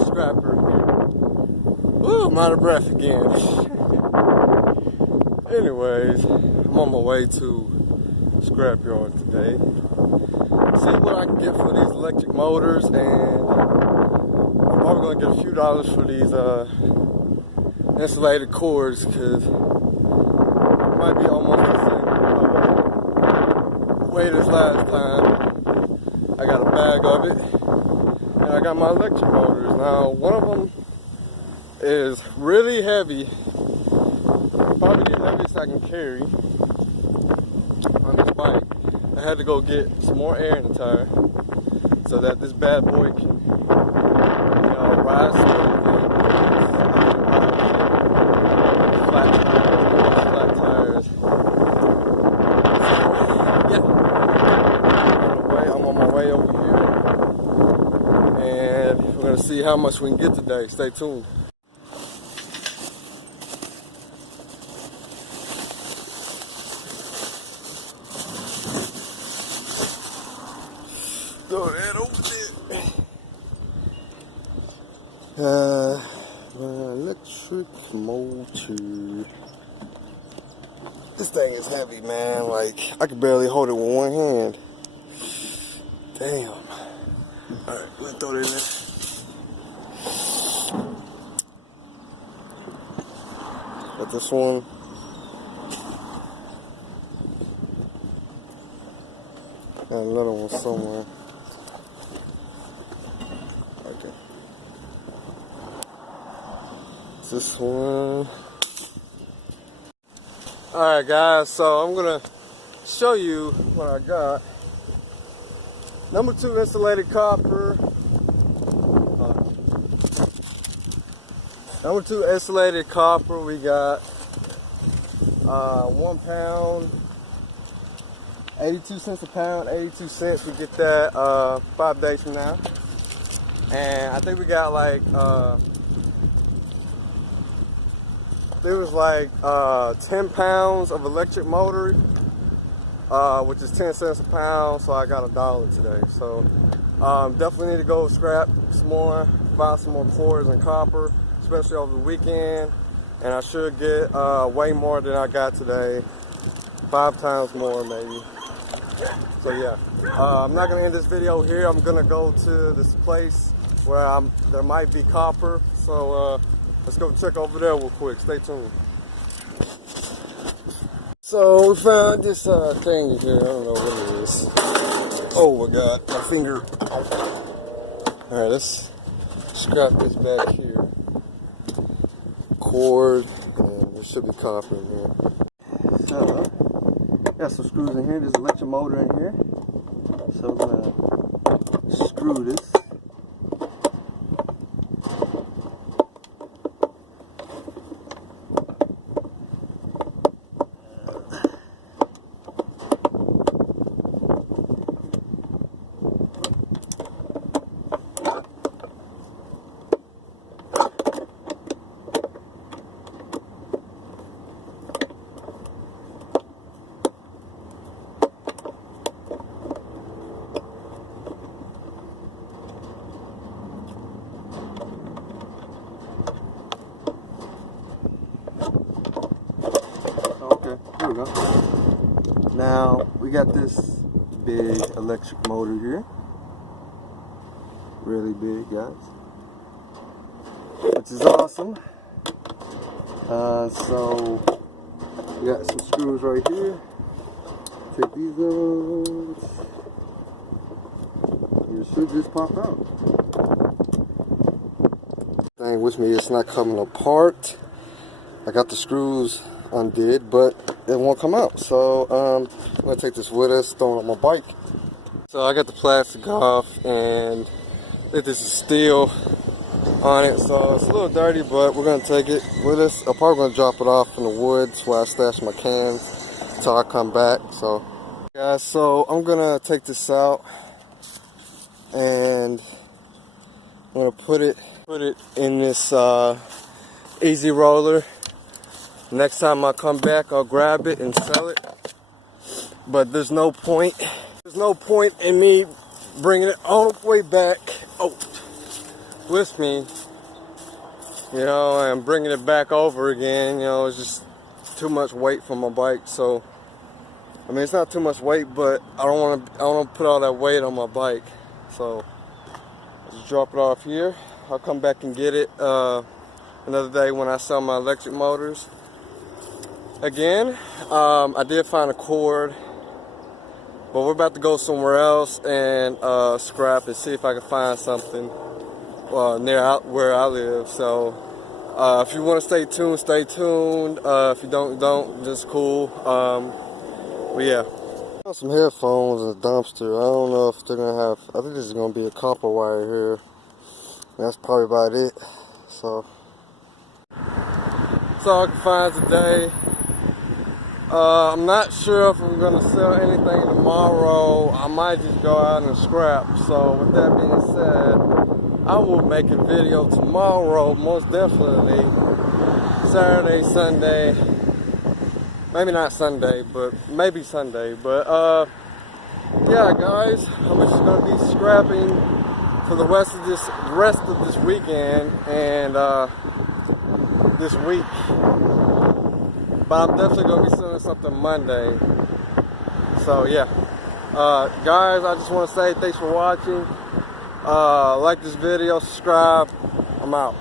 scrapper. Woo, I'm out of breath again. Anyways, I'm on my way to scrapyard today. See what I can get for these electric motors, and I'm probably gonna get a few dollars for these insulated cords, because it might be almost the same weight as last time. I got a bag of it, and I got my electric motors. Now, one of them is really heavy, probably the heaviest I can carry on this bike. I had to go get some more air in the tire so that this bad boy can, ride smoothly. Flat tires. So, yeah. I'm on my way over here, and we're gonna see how much we can get today. Stay tuned. Throw that over there. Electric motor. This thing is heavy, man. Like, I can barely hold it with one hand. Damn. Alright, we're gonna throw it in there. Got this one. Got another one somewhere. Okay. This one. Alright guys, so I'm gonna show you what I got. Number 2 insulated copper. Number 2 insulated copper, we got 1 pound, 82 cents a pound, 82 cents. We get that 5 days from now. And I think we got like there was like 10 pounds of electric motor, which is 10 cents a pound, so I got $1 today. So definitely need to go scrap some more, buy some more cords and copper, especially over the weekend, and I should get way more than I got today, 5 times more maybe. So yeah, I'm not gonna end this video here. I'm gonna go to this place where there might be copper, so let's go check over there real quick. Stay tuned. So we found this thing here. I don't know what it is. Oh my god, my finger. Alright, let's scrap this back here. Cord, and there should be copper in here. So, got some screws in here. There's an electric motor in here. So we're gonna screw this. Here we go. Now we got this big electric motor here. Really big, guys. Which is awesome. So we got some screws right here. Take these out. You should just pop out. Thing with me, it's not coming apart. I got the screws undid, but it won't come out. So I'm gonna take this with us, throw it on my bike. So I got the plastic off, and I think this is steel on it, so it's a little dirty, but we're gonna take it with us. I'm probably gonna drop it off in the woods where I stash my cans until I come back. So guys, so I'm gonna take this out, and I'm gonna put it in this easy roller. Next time I come back, I'll grab it and sell it. But there's no point in me bringing it all the way back. Oh, with me, you know, and bringing it back over again, you know, it's just too much weight for my bike. So I mean, it's not too much weight, but I don't want to put all that weight on my bike. So I'll just drop it off here. I'll come back and get it another day when I sell my electric motors. Again, I did find a cord, but we're about to go somewhere else and scrap and see if I can find something near where I live. So if you want to stay tuned, stay tuned. If you don't, just cool. But yeah. Got some headphones in the dumpster. I don't know if they're gonna have, I think this is gonna be a copper wire here. That's probably about it. So that's all I can find today. I'm not sure if I'm gonna sell anything tomorrow. I might just go out and scrap. So with that being said, I will make a video tomorrow, most definitely. Saturday, Sunday. Maybe not Sunday, but maybe Sunday. But yeah, guys, I'm just gonna be scrapping for the rest of this weekend and this week. But I'm definitely gonna be selling something Monday. So yeah, guys, I just want to say thanks for watching. Like this video, subscribe. I'm out.